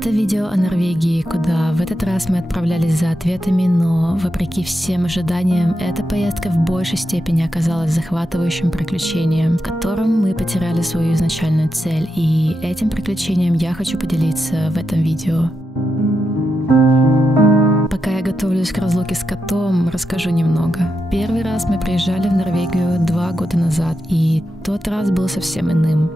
Это видео о Норвегии, куда в этот раз мы отправлялись за ответами, но, вопреки всем ожиданиям, эта поездка в большей степени оказалась захватывающим приключением, в котором мы потеряли свою изначальную цель, и этим приключением я хочу поделиться в этом видео. Пока я готовлюсь к разлуке с котом, расскажу немного. Первый раз мы приезжали в Норвегию 2 года назад, и тот раз был совсем иным.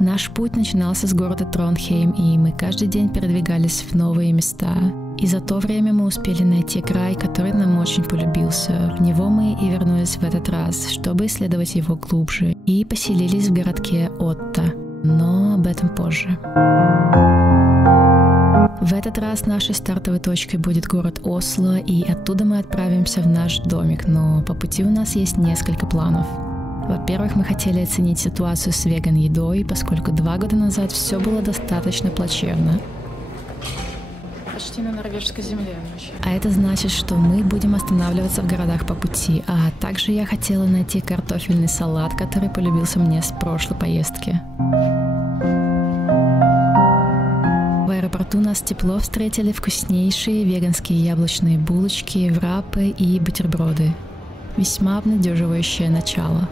Наш путь начинался с города Тронхейм, и мы каждый день передвигались в новые места. И за то время мы успели найти край, который нам очень полюбился. В него мы и вернулись в этот раз, чтобы исследовать его глубже, и поселились в городке Отта. Но об этом позже. В этот раз нашей стартовой точкой будет город Осло, и оттуда мы отправимся в наш домик, но по пути у нас есть несколько планов. Во-первых, мы хотели оценить ситуацию с веган-едой, поскольку 2 года назад все было достаточно плачевно. Почти на норвежской земле вообще. А это значит, что мы будем останавливаться в городах по пути, а также я хотела найти картофельный салат, который полюбился мне с прошлой поездки. В аэропорту нас тепло встретили вкуснейшие веганские яблочные булочки, враппы и бутерброды. Весьма обнадеживающее начало.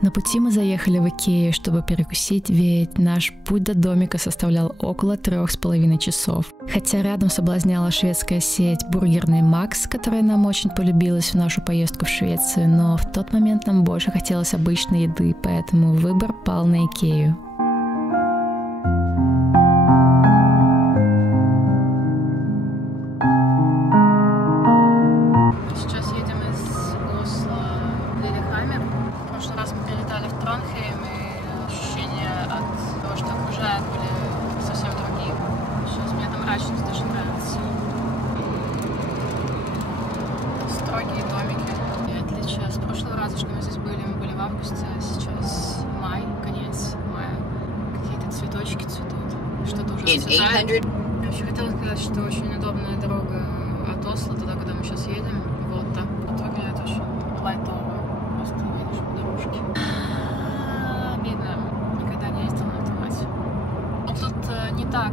На пути мы заехали в Икею, чтобы перекусить, ведь наш путь до домика составлял около 3,5 часов. Хотя рядом соблазняла шведская сеть бургерный Макс, которая нам очень полюбилась в нашу поездку в Швецию, но в тот момент нам больше хотелось обычной еды, поэтому выбор пал на Икею. Строгие домики. И отличие с прошлого раза, что мы здесь были, мы были в августе, а сейчас май, конец мая. Какие-то цветочки цветут, что-то уже цветает. Я вообще хотела сказать, что очень удобная дорога от Осло, туда, куда мы сейчас едем, вот так. Это выглядит очень лайтово, просто едешь по дорожке. Обидно, никогда не ездила на автомате. Но тут не так,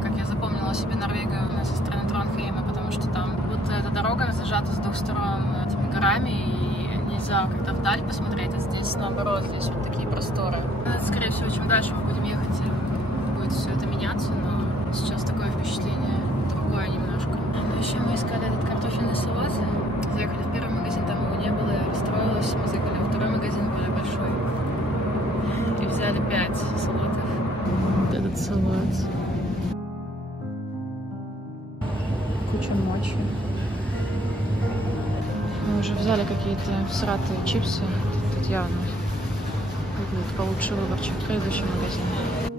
как я запомнила себе Норвегию со стороны Тронхейма, потому что там будто эта дорога зажата с 2 сторон этими горами, и нельзя как-то вдаль посмотреть, а здесь наоборот, здесь вот такие просторы. Скорее всего, чем дальше мы будем ехать, будет все это меняться, но сейчас такое впечатление другое немножко. Но еще мы искали этот картофельный салат, заехали в первый магазин, там его не было, я расстроилась, мы заехали во второй магазин, более большой, и взяли 5 салатов. Этот салат. Куча мочи. Мы уже взяли какие-то всратые чипсы. Тут явно выглядит получше выбор, чем в предыдущем магазине.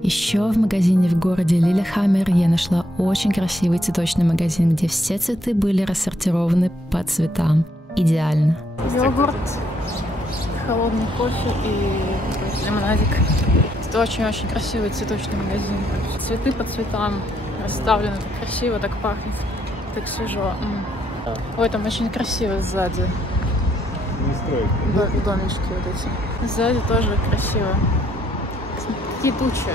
Еще в магазине в городе Лилехаммер я нашла очень красивый цветочный магазин, где все цветы были рассортированы по цветам. Идеально. Йогурт, холодный кофе и лимонадик. Это очень-очень красивый цветочный магазин. Цветы по цветам расставлены так красиво, так пахнет. Так свежо. Ой, там очень красиво сзади. Домички вот эти. Сзади тоже красиво. Какие тучи.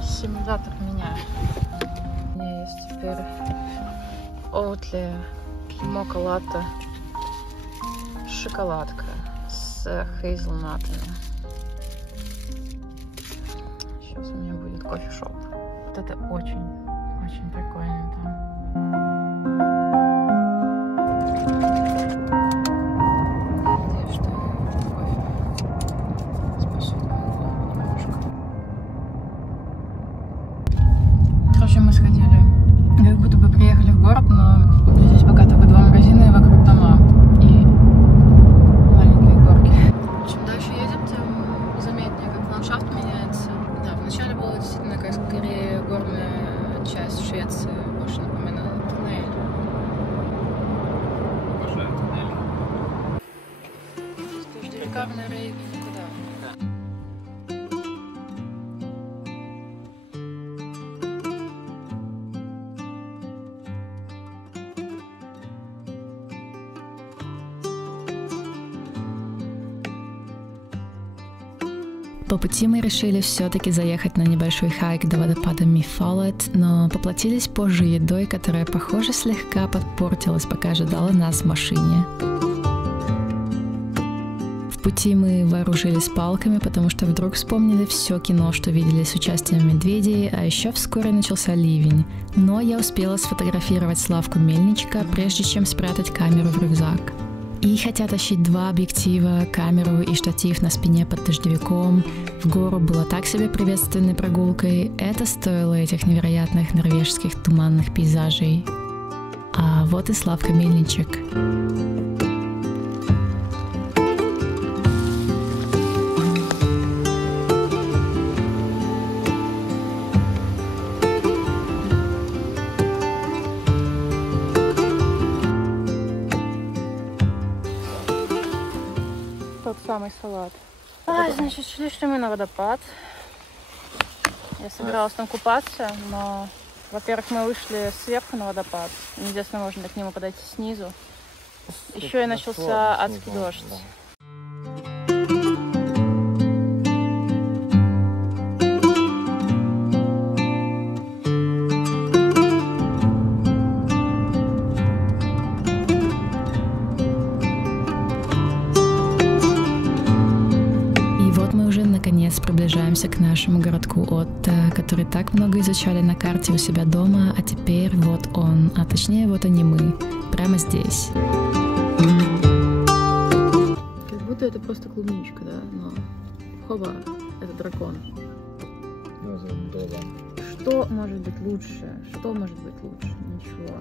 Симулятор меня. У меня есть теперь Oatly мока латте, шоколадка с хейзелнатами. Сейчас у меня будет кофе-шоп. Вот это очень прикольно там. Надеюсь, что кофе спасет мою голову немножко. Короче, мы сходили, как будто бы приехали в город, но здесь пока только 2 магазина и вокруг дома. И маленькие горки. Чем дальше едем, тем заметнее, как ландшафт меняется. Да, вначале было действительно как скорее горная часть Швеции, больше напоминала туннель. Обожаю туннель. Слушайте, рекордная рейд никуда. По пути мы решили все-таки заехать на небольшой хайк до водопада Мифолет, но поплатились позже едой, которая, похоже, слегка подпортилась, пока ожидала нас в машине. В пути мы вооружились палками, потому что вдруг вспомнили все кино, что видели с участием медведей, а еще вскоре начался ливень. Но я успела сфотографировать Славку Мельничка, прежде чем спрятать камеру в рюкзак. И хотя тащить 2 объектива, камеру и штатив на спине под дождевиком в гору было так себе приветственной прогулкой, это стоило этих невероятных норвежских туманных пейзажей. А вот и Славка Мельничек. Тот самый салат. Значит, шли мы на водопад. Я собиралась там купаться, но, во-первых, мы вышли сверху на водопад. Неизвестно, можно ли к нему подойти снизу. Еще и начался адский дождь. Наконец приближаемся к нашему городку Отто, который так много изучали на карте у себя дома, а теперь вот он, а точнее вот они мы, прямо здесь. Как будто это просто клубничка, да? Но хоба, это дракон. Что может быть лучше? Что может быть лучше? Ничего.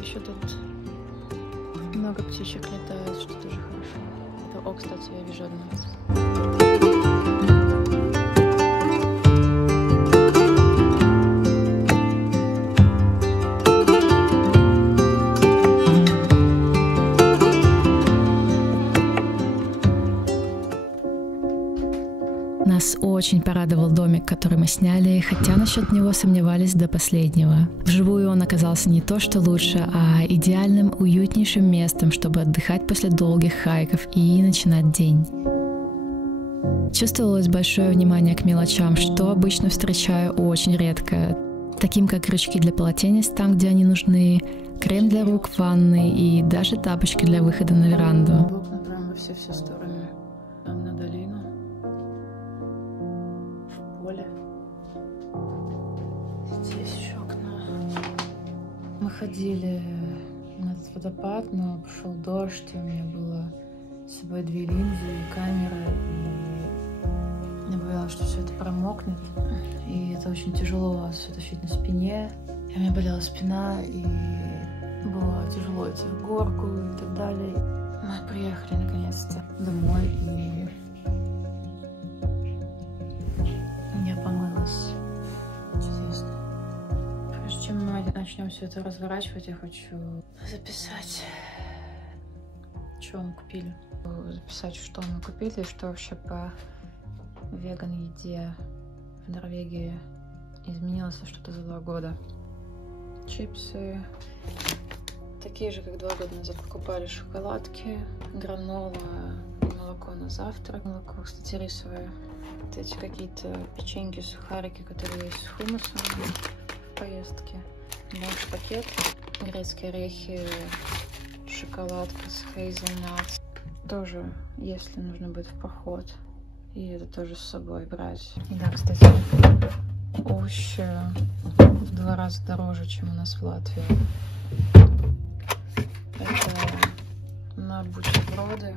Еще тут много птичек летает, что тоже хорошо. Это, кстати, я вижу одну. Нас очень порадовал домик, который мы сняли, хотя насчет него сомневались до последнего. Вживую он оказался не то что лучше, а идеальным, уютнейшим местом, чтобы отдыхать после долгих хайков и начинать день. Чувствовалось большое внимание к мелочам, что обычно встречаю очень редко, таким как крючки для полотенец там, где они нужны, крем для рук в ванной и даже тапочки для выхода на веранду. Окна прям во все стороны. Там на долину. Поле. Здесь еще окна. Мы ходили на этот водопад, но пошел дождь, и у меня было с собой 2 линзы и камера, и я боялась, что все это промокнет, и это очень тяжело все тащить на спине. И у меня болела спина, и было тяжело идти в горку и так далее. Мы приехали наконец-то домой, и я помылась. Чудесно. Прежде чем мы начнем все это разворачивать, я хочу записать, что мы купили. Записать, что мы купили и что вообще по веган-еде в Норвегии изменилось что-то за 2 года. Чипсы. Такие же, как 2 года назад покупали шоколадки, гранола, молоко на завтрак. Молоко, кстати, рисовое. Вот эти какие-то печеньки, сухарики, которые есть с хумусом в поездке. Больше пакет. Грецкие орехи, шоколадка с hazelnuts. Тоже, если нужно будет в поход. И это тоже с собой брать. И да, кстати, овощи в 2 раза дороже, чем у нас в Латвии. Это на бутерброды,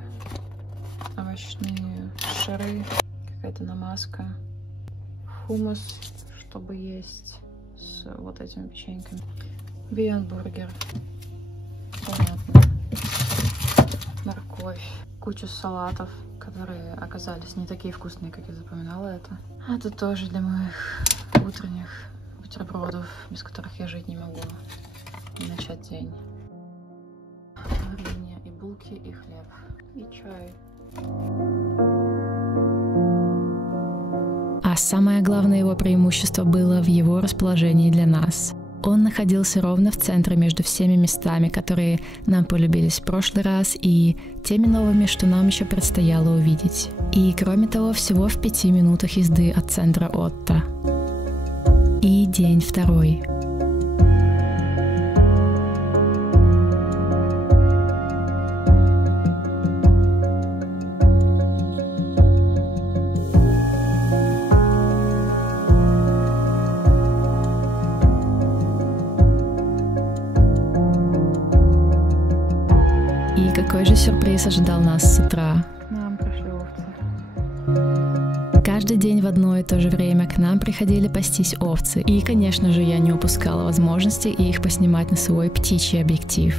овощные шары, какая-то намазка, хумус, чтобы есть с вот этими печеньками, Beyond Burger, понятно, морковь, кучу салатов, которые оказались не такие вкусные, как я запоминала это. А это тоже для моих утренних бутербродов, без которых я жить не могу и начать день. булки и хлеб. И чай. А самое главное его преимущество было в его расположении для нас. Он находился ровно в центре между всеми местами, которые нам полюбились в прошлый раз, и теми новыми, что нам еще предстояло увидеть. И кроме того, всего в 5 минутах езды от центра Отто. И день второй. И какой же сюрприз ожидал нас с утра? Нам пришли овцы. Каждый день в одно и то же время к нам приходили пастись овцы, и, конечно же, я не упускала возможности их поснимать на свой птичий объектив.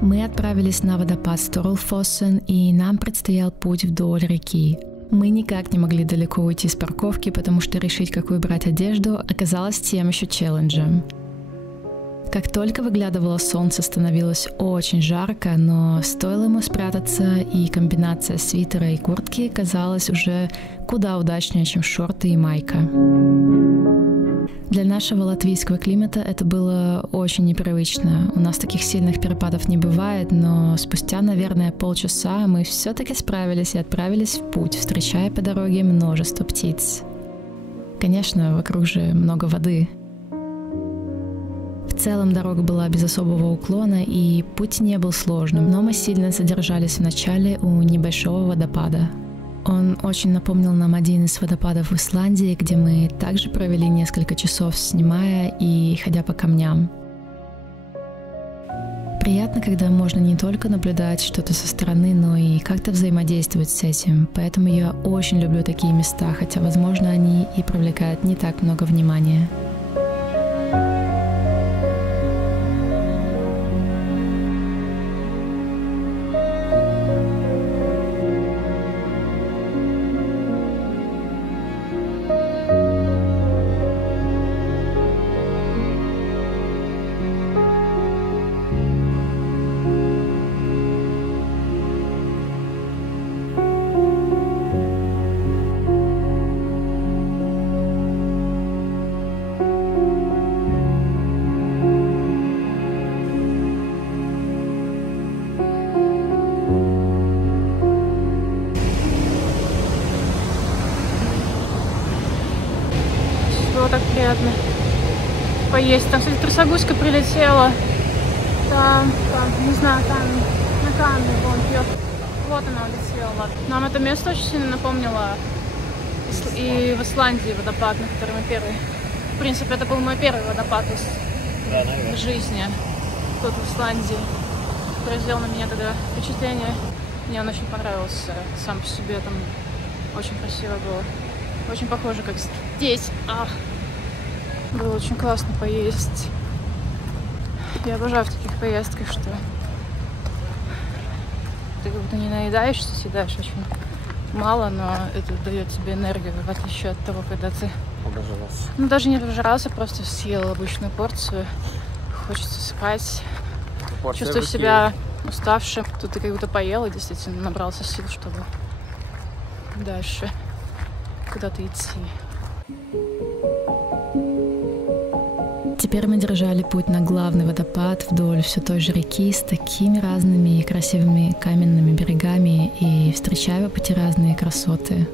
Мы отправились на водопад Сторлфоссен, и нам предстоял путь вдоль реки. Мы никак не могли далеко уйти с парковки, потому что решить, какую брать одежду, оказалось тем еще челленджем. Как только выглядывало солнце, становилось очень жарко, но стоило ему спрятаться, и комбинация свитера и куртки казалась уже куда удачнее, чем шорты и майка. Для нашего латвийского климата это было очень непривычно. У нас таких сильных перепадов не бывает, но спустя, наверное, полчаса мы все-таки справились и отправились в путь, встречая по дороге множество птиц. Конечно, вокруг же много воды. В целом дорога была без особого уклона, и путь не был сложным, но мы сильно задержались в начале у небольшого водопада. Он очень напомнил нам один из водопадов в Исландии, где мы также провели несколько часов, снимая и ходя по камням. Приятно, когда можно не только наблюдать что-то со стороны, но и как-то взаимодействовать с этим. Поэтому я очень люблю такие места, хотя, возможно, они и привлекают не так много внимания. Было так приятно поесть. Там, кстати, трясогузка прилетела. Там, не знаю, там на камне вон пьет. Вот она улетела. Нам это место очень сильно напомнило и в Исландии водопад, на который мы первый. В принципе, это был мой первый водопад в жизни тут в Исландии. Произвел на меня тогда впечатление. Мне он очень понравился сам по себе. Там очень красиво было. Очень похоже, как здесь. Было очень классно поесть. Я обожаю в таких поездках, что ты как будто не наедаешься, съедаешь очень мало, но это дает тебе энергию, в отличие от того, когда ты обожрался. Ну, даже не обожрался, просто съел обычную порцию. Хочется спать. Чувствую себя уставшим. Тут ты как будто поел и действительно набрался сил, чтобы дальше куда-то идти. Теперь мы держали путь на главный водопад вдоль все той же реки с такими разными и красивыми каменными берегами и встречая по пути разные красоты.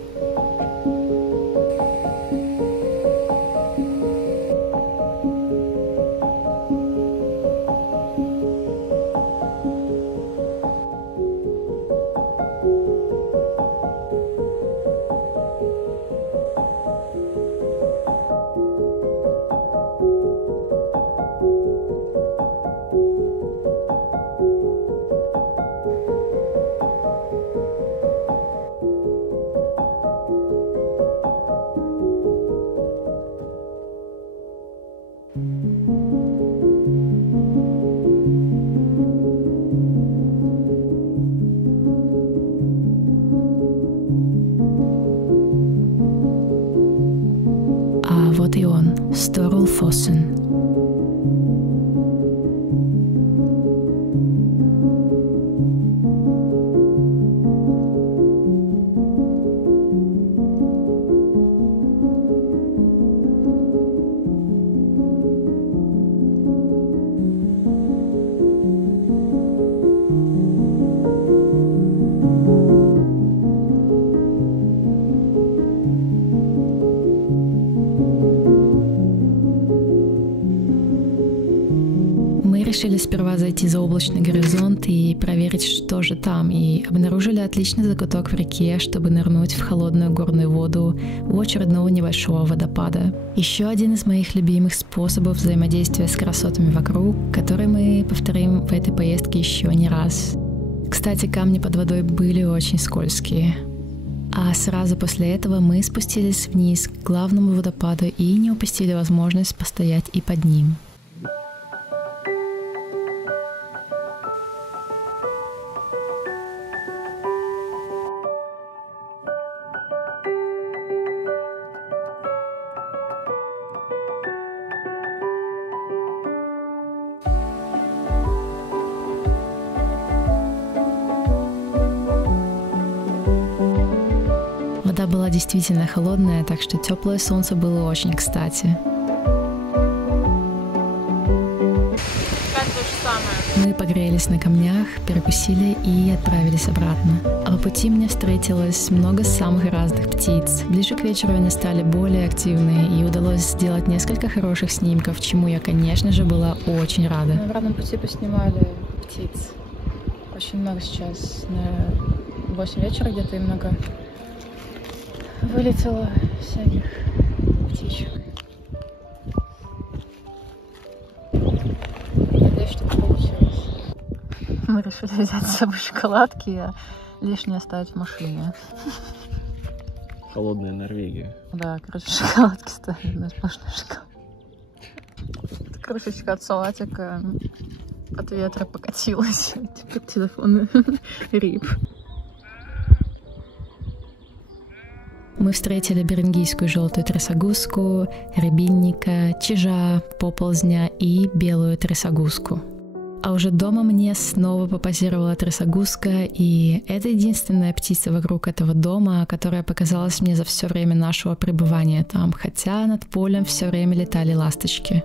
Мы решили сперва зайти за облачный горизонт и проверить, что же там, и обнаружили отличный закуток в реке, чтобы нырнуть в холодную горную воду у очередного небольшого водопада. Еще один из моих любимых способов взаимодействия с красотами вокруг, который мы повторим в этой поездке еще не раз. Кстати, камни под водой были очень скользкие. А сразу после этого мы спустились вниз к главному водопаду и не упустили возможность постоять и под ним. Вода была действительно холодная, так что теплое солнце было очень кстати. Мы погрелись на камнях, перекусили и отправились обратно. А по пути мне встретилось много самых разных птиц. Ближе к вечеру они стали более активные, и удалось сделать несколько хороших снимков, чему я, конечно же, была очень рада. На обратном пути поснимали птиц. Очень много сейчас. На 8 вечера где-то и много вылетело всяких птичек. Надеюсь, что получилось. Мы решили взять с собой шоколадки, а лишнее оставить в машине. Холодная Норвегия. Да, короче, шоколадки ставили, у нас сплошной шоколад. Крышечка от салатика от ветра покатилась. Теперь телефон рип. Мы встретили берингийскую желтую трясогузку, рябинника, чижа, поползня и белую трясогузку. А уже дома мне снова попозировала трясогузка, и это единственная птица вокруг этого дома, которая показалась мне за все время нашего пребывания там, хотя над полем все время летали ласточки.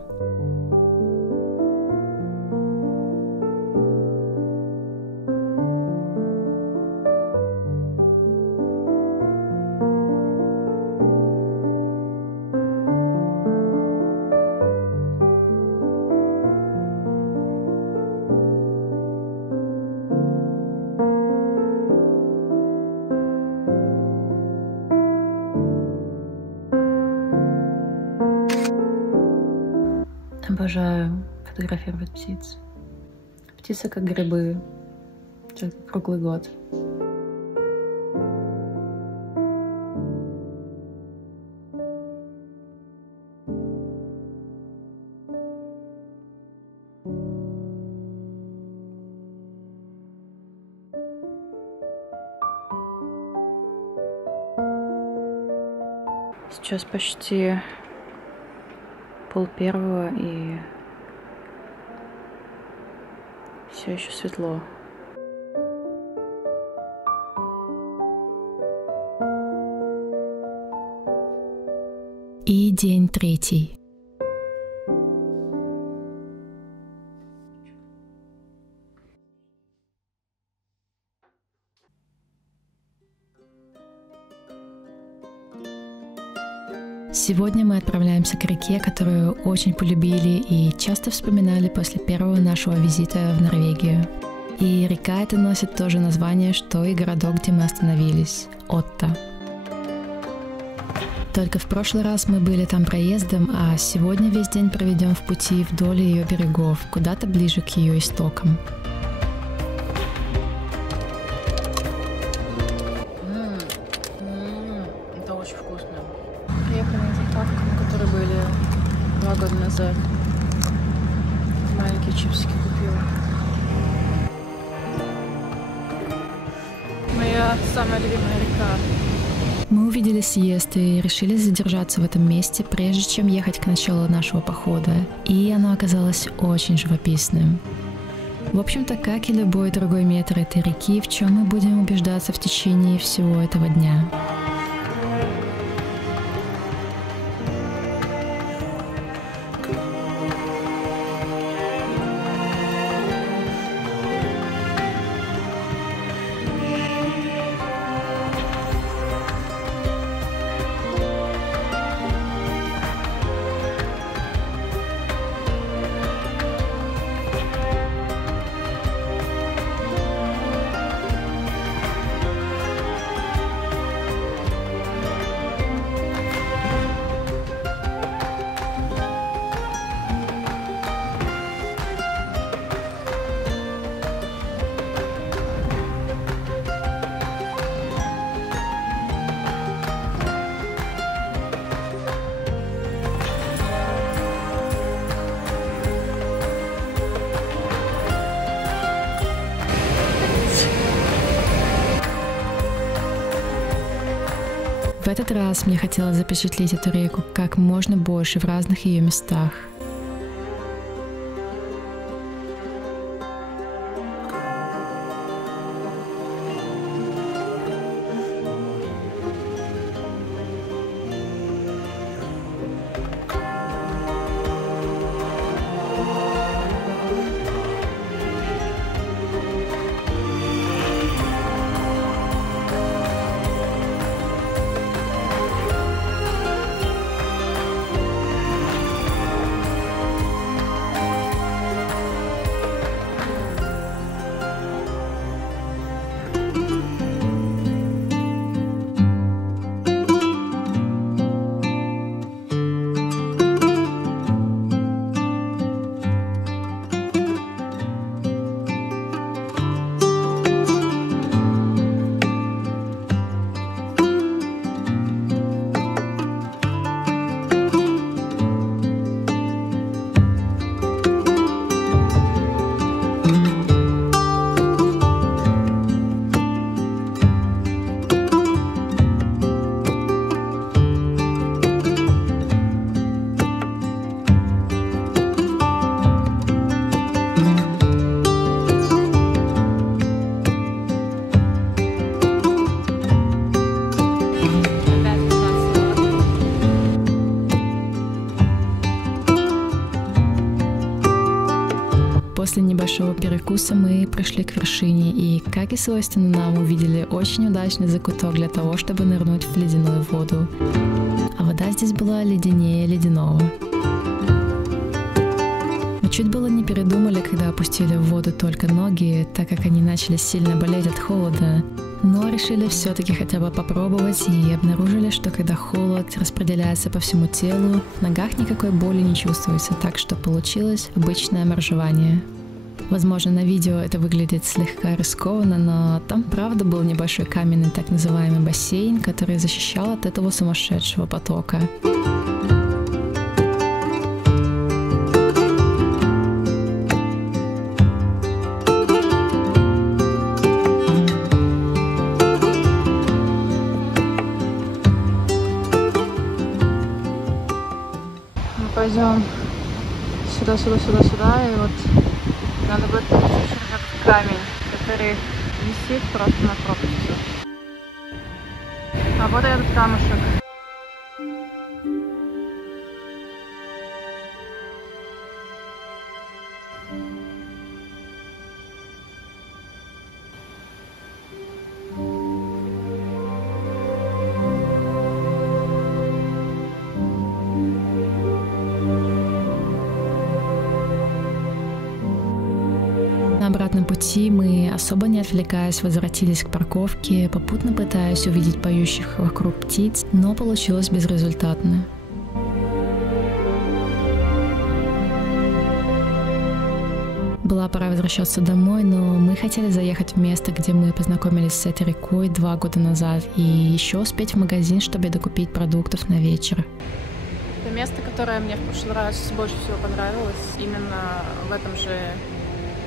Обожаю фотографировать птиц. Птицы как грибы, только круглый год. Сейчас почти 12:30, и все еще светло. И день третий. Сегодня мы отправляемся к реке, которую очень полюбили и часто вспоминали после первого нашего визита в Норвегию. И река эта носит то же название, что и городок, где мы остановились – Отта. Только в прошлый раз мы были там проездом, а сегодня весь день проведем в пути вдоль ее берегов, куда-то ближе к ее истокам. Это очень вкусно. Приехали на заправку, на которой были 2 года назад. Маленькие чипсики купила. Моя самая любимая река. Мы увидели съезд и решили задержаться в этом месте, прежде чем ехать к началу нашего похода, и оно оказалось очень живописным. В общем-то, как и любой другой метр этой реки, в чем мы будем убеждаться в течение всего этого дня. В этот раз мне хотелось запечатлеть эту реку как можно больше в разных ее местах. После небольшого перекуса мы пришли к вершине и, как и свойственно нам, увидели очень удачный закуток для того, чтобы нырнуть в ледяную воду. А вода здесь была ледянее ледяного. Мы чуть было не передумали, когда опустили в воду только ноги, так как они начали сильно болеть от холода. Но решили все-таки хотя бы попробовать и обнаружили, что когда холод распределяется по всему телу, в ногах никакой боли не чувствуется, так что получилось обычное моржевание. Возможно, на видео это выглядит слегка рискованно, но там правда был небольшой каменный так называемый бассейн, который защищал от этого сумасшедшего потока. Пойдем сюда, и вот надо будет получить этот камень, который висит просто на пропасти. А вот этот камушек. На обратном пути мы, особо не отвлекаясь, возвратились к парковке, попутно пытаясь увидеть поющих вокруг птиц, но получилось безрезультатно. Была пора возвращаться домой, но мы хотели заехать в место, где мы познакомились с этой рекой 2 года назад, и еще успеть в магазин, чтобы докупить продуктов на вечер. Это место, которое мне в прошлый раз больше всего понравилось, именно в этом же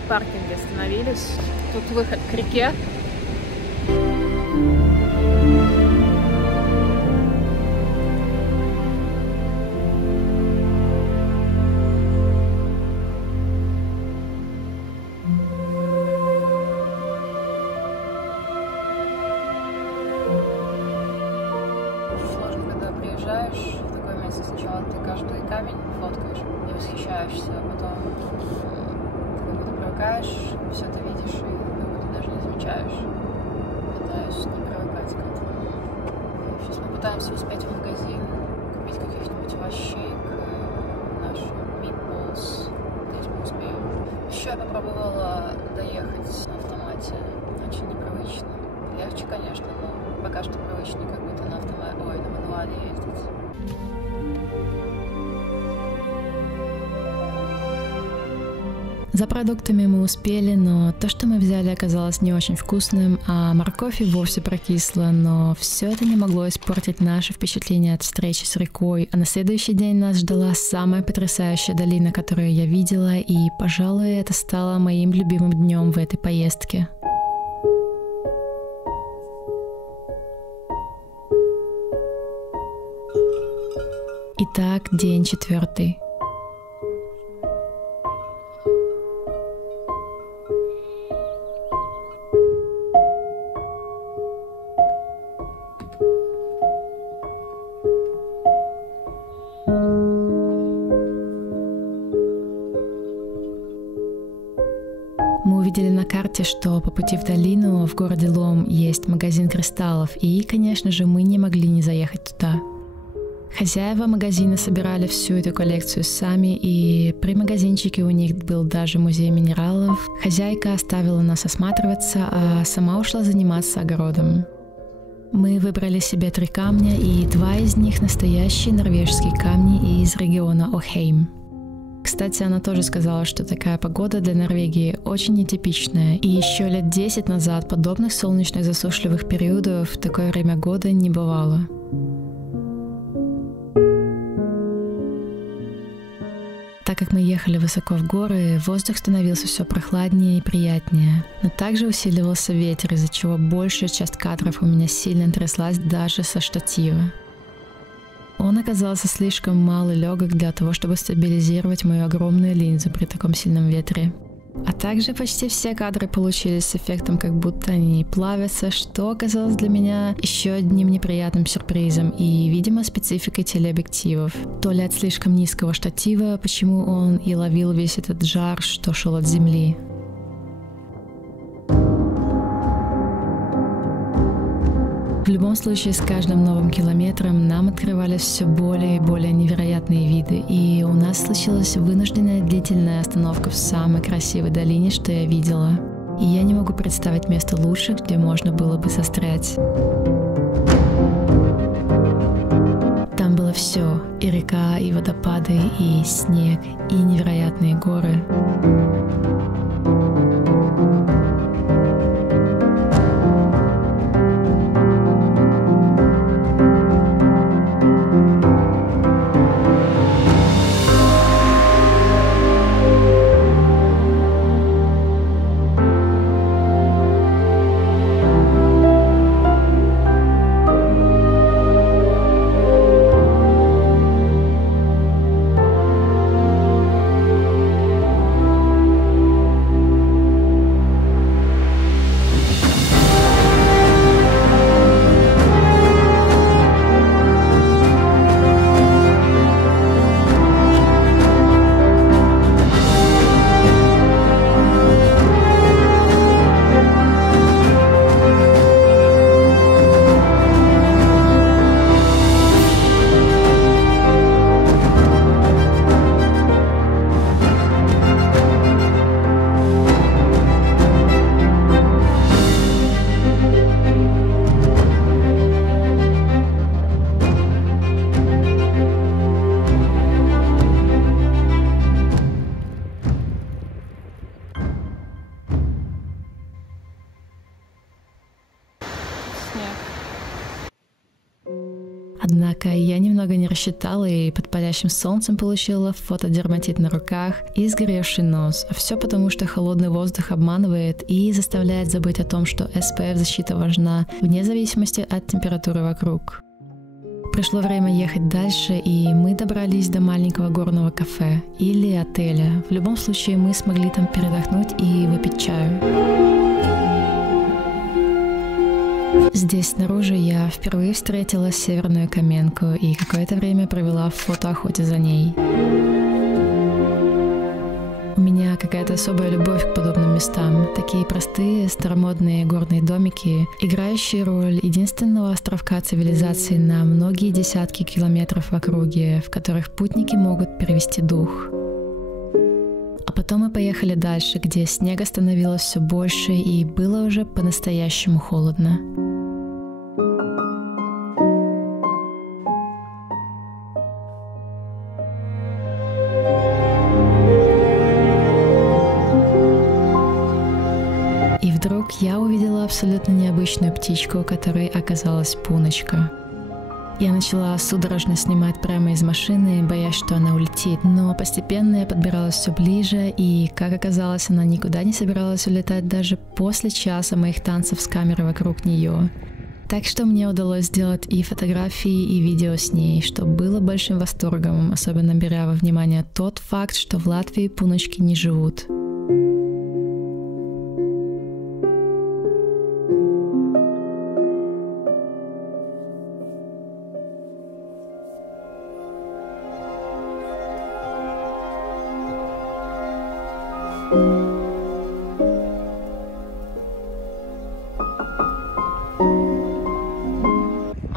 паркинге остановились. Тут выход к реке. Сложно, когда приезжаешь в такое место, сначала ты каждый камень фоткаешь и восхищаешься, а потом привыкаешь, все это видишь и как будто даже не замечаешь. Пытаюсь не привыкать к этому. Сейчас мы пытаемся успеть в магазин, купить каких-нибудь овощей к нашим meatballs. Надеюсь, мы успеем. Еще я попробовала доехать на автомате. Очень непривычно. Легче, конечно, но пока что привычнее, как будто на на мануале ездить. За продуктами мы успели, но то, что мы взяли, оказалось не очень вкусным, а морковь и вовсе прокисла, но все это не могло испортить наше впечатление от встречи с рекой, а на следующий день нас ждала самая потрясающая долина, которую я видела, и, пожалуй, это стало моим любимым днем в этой поездке. так, день 4. Мы увидели на карте, что по пути в долину в городе Лом есть магазин кристаллов, и, конечно же, мы не могли не заехать туда. Хозяева магазина собирали всю эту коллекцию сами, и при магазинчике у них был даже музей минералов. Хозяйка оставила нас осматриваться, а сама ушла заниматься огородом. Мы выбрали себе 3 камня, и 2 из них настоящие норвежские камни из региона Охейм. Кстати, она тоже сказала, что такая погода для Норвегии очень нетипичная, и еще лет 10 назад подобных солнечных засушливых периодов в такое время года не бывало. Так как мы ехали высоко в горы, воздух становился все прохладнее и приятнее, но также усиливался ветер, из-за чего большая часть кадров у меня сильно тряслась даже со штатива. Он оказался слишком мал и легок для того, чтобы стабилизировать мою огромную линзу при таком сильном ветре. А также почти все кадры получились с эффектом, как будто они плавятся, что оказалось для меня еще одним неприятным сюрпризом и, видимо, спецификой телеобъективов. То ли от слишком низкого штатива, почему он и ловил весь этот жар, что шел от земли. В любом случае, с каждым новым километром нам открывались все более и более невероятные виды, и у нас случилась вынужденная длительная остановка в самой красивой долине, что я видела. И я не могу представить место лучше, где можно было бы застрять. Там было все: и река, и водопады, и снег, и невероятные горы. Однако я немного не рассчитала и под палящим солнцем получила фотодерматит на руках и сгоревший нос. А все потому, что холодный воздух обманывает и заставляет забыть о том, что SPF-защита важна вне зависимости от температуры вокруг. Пришло время ехать дальше, и мы добрались до маленького горного кафе или отеля. В любом случае, мы смогли там передохнуть и выпить чаю. Здесь снаружи я впервые встретила северную каменку и какое-то время провела в фотоохоте за ней. У меня какая-то особая любовь к подобным местам. Такие простые, старомодные горные домики, играющие роль единственного островка цивилизации на многие десятки километров в округе, в которых путники могут перевести дух. А потом мы поехали дальше, где снега становилось все больше и было уже по-настоящему холодно. И вдруг я увидела абсолютно необычную птичку, которой оказалась пуночка. Я начала судорожно снимать прямо из машины, боясь, что она улетит, но постепенно я подбиралась все ближе, и, как оказалось, она никуда не собиралась улетать даже после часа моих танцев с камерой вокруг нее. Так что мне удалось сделать и фотографии, и видео с ней, что было большим восторгом, особенно беря во внимание тот факт, что в Латвии пуночки не живут.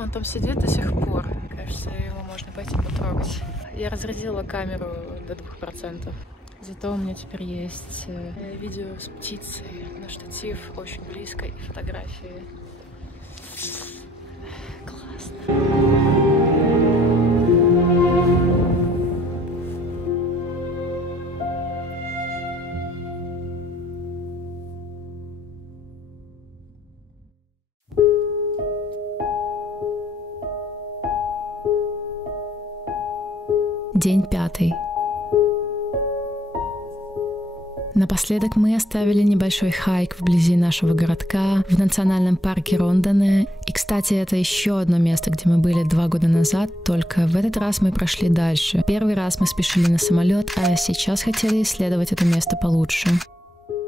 Он там сидит до сих пор. Кажется, его можно пойти потрогать. Я разрядила камеру до 2%. Зато у меня теперь есть видео с птицей на штатив, очень близко, и фотографии. Классно. День 5. Напоследок мы оставили небольшой хайк вблизи нашего городка в национальном парке Рондане. И, кстати, это еще одно место, где мы были 2 года назад, только в этот раз мы прошли дальше. Первый раз мы спешили на самолет, а сейчас хотели исследовать это место получше.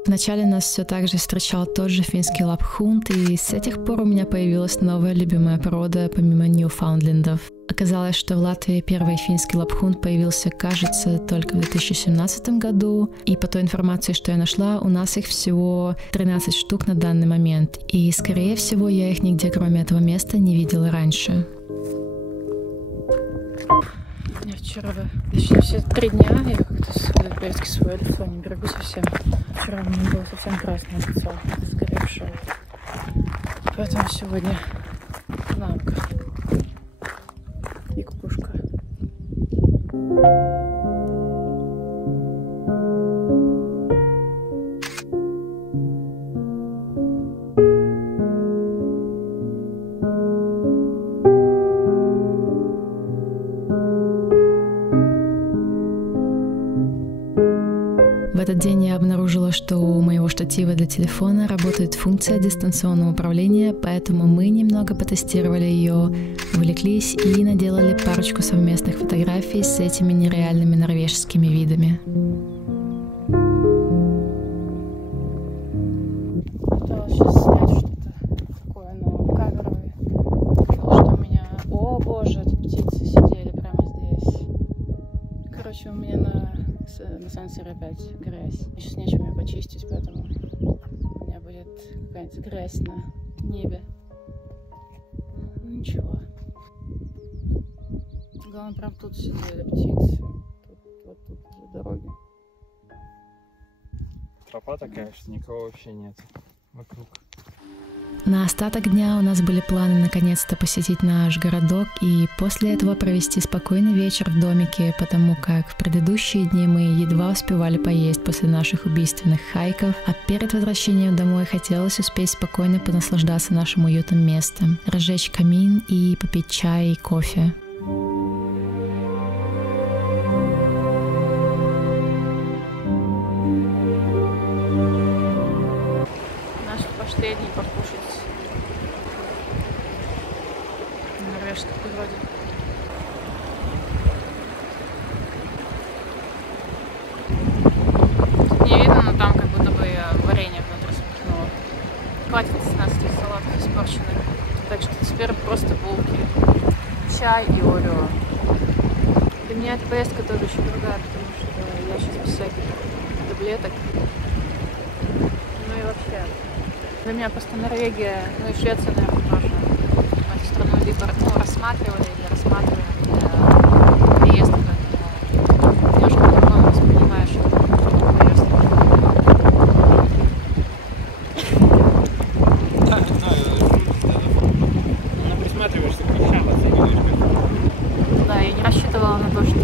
Вначале нас все так же встречал тот же финский лапхунд, и с этих пор у меня появилась новая любимая порода помимо Ньюфаундлендов. Оказалось, что в Латвии первый финский лапхунд появился, кажется, только в 2017 году, и по той информации, что я нашла, у нас их всего 13 штук на данный момент, и, скорее всего, я их нигде, кроме этого места, не видела раньше. Я вчера, точнее, все 3 дня я как-то порядки свое лицо не берегу совсем. Вчера у меня было совсем красное лицо, сгоревшее. Поэтому сегодня намка и кукушка. В этот день я обнаружила, что у моего штатива для телефона работает функция дистанционного управления, поэтому мы немного потестировали ее, увлеклись и наделали парочку совместных фотографий с этими нереальными норвежскими видами. Пыталась сейчас снять что-то такое на камеру, что у меня... О боже, тут птицы сидели прямо здесь. Короче, у меня на сенсоре опять грязь. Сейчас нечем ее почистить, поэтому у меня будет какая-нибудь грязь на небе. Ну ничего. Главное, прям тут сидели птицы. Вот тут за дороги. Тропа такая, что никого вообще нет вокруг. На остаток дня у нас были планы наконец-то посетить наш городок и после этого провести спокойный вечер в домике, потому как в предыдущие дни мы едва успевали поесть после наших убийственных хайков, а перед возвращением домой хотелось успеть спокойно понаслаждаться нашим уютным местом, разжечь камин и попить чай и кофе. Последний покушать в норвежской природе. Тут не видно, но там как будто бы я варенье внутри смахнула. Хватит с нас этих салатов испорченных. Так что теперь просто булки, чай и орео. Для меня эта поездка тоже еще другая, потому что я сейчас без всяких таблеток. Ну и вообще. Для меня просто Норвегия, ну и Швеция, наверное, тоже эту страну либо рассматривали или рассматриваем для переезда, поэтому немножко по-другому воспринимаешь эту поездку. Ну, присматриваешься к вещам, оцениваешь. Да, я не рассчитывала на то, что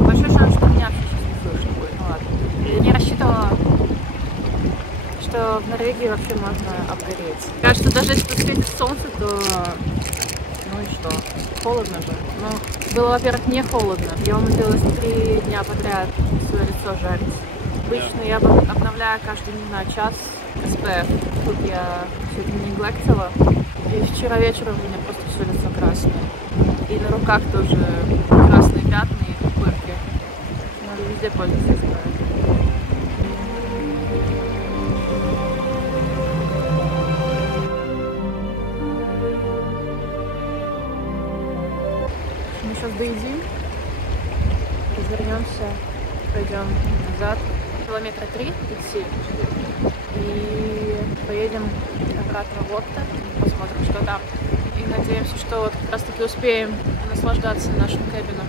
большой шанс, что меня вообще сейчас не слышно будет, ну ладно. Я не рассчитывала, что в Норвегии вообще можно обгореть. Кажется, даже если тут светит солнце, то... Ну и что? Холодно же. Ну, было, во-первых, не холодно. Я умудрилась 3 дня подряд свое лицо жарить. Обычно я обновляю каждый, не знаю, час SPF. Тут я сегодня неглектила. И вчера вечером у меня просто все лицо красное. И на руках тоже красные пятна и пупырки. Надо везде пользоваться спреем. Мы сейчас доедим, развернемся, пойдем назад. Километра 3 идти. И поедем обратно в Опта, посмотрим, что там. И надеемся, что вот как раз таки успеем наслаждаться нашим кэбином.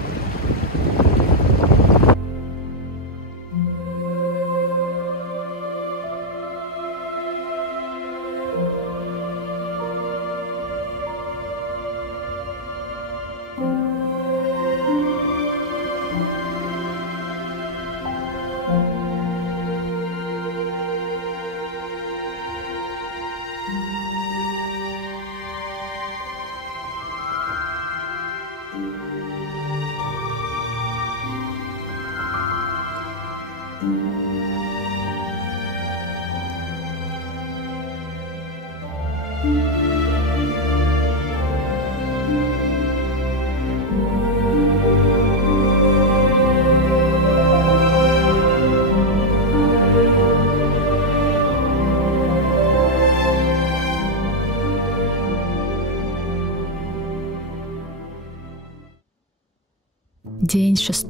День 6.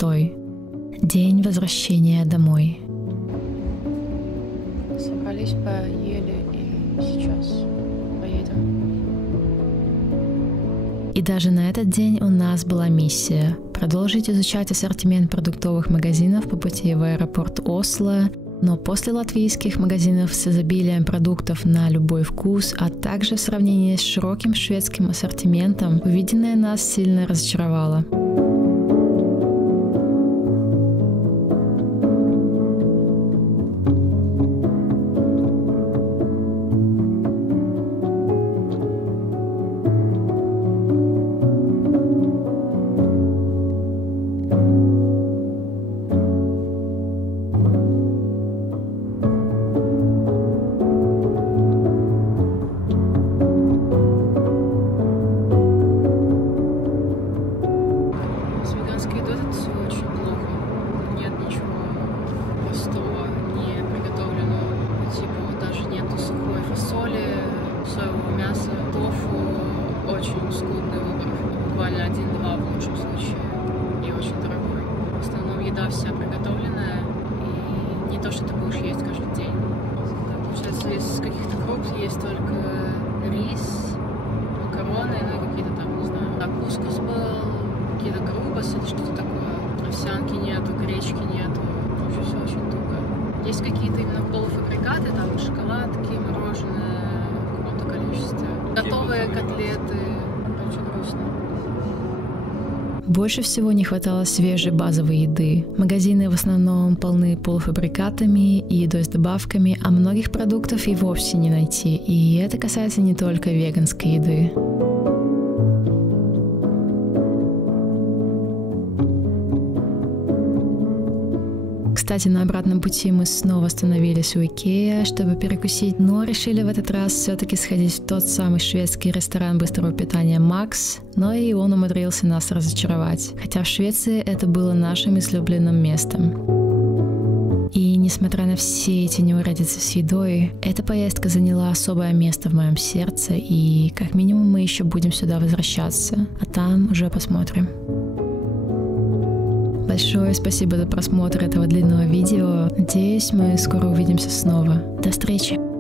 День возвращения домой. Собрались, поели и сейчас поедем. И даже на этот день у нас была миссия – продолжить изучать ассортимент продуктовых магазинов по пути в аэропорт Осло, но после латвийских магазинов с изобилием продуктов на любой вкус, а также в сравнении с широким шведским ассортиментом, увиденное нас сильно разочаровало. Один-два в лучшем случае. И очень дорогой. В основном еда вся приготовленная. И не то, что ты будешь есть каждый день. Получается, из каких-то круп есть только рис, макароны, ну и какие-то там, не знаю, кускус был, какие-то грубасы или что-то такое. Овсянки нету, гречки нету. Вообще все очень туго. Есть какие-то именно полуфабрикаты, там шоколадки, мороженое в каком-то количестве. Готовые котлеты. Очень грустно. Больше всего не хватало свежей базовой еды. Магазины в основном полны полуфабрикатами и едой с добавками, а многих продуктов и вовсе не найти. И это касается не только веганской еды. Кстати, на обратном пути мы снова остановились у Икеа, чтобы перекусить, но решили в этот раз все-таки сходить в тот самый шведский ресторан быстрого питания Макс, но и он умудрился нас разочаровать, хотя в Швеции это было нашим излюбленным местом. И несмотря на все эти неурядицы с едой, эта поездка заняла особое место в моем сердце, и как минимум мы еще будем сюда возвращаться, а там уже посмотрим. Большое спасибо за просмотр этого длинного видео. Надеюсь, мы скоро увидимся снова. До встречи!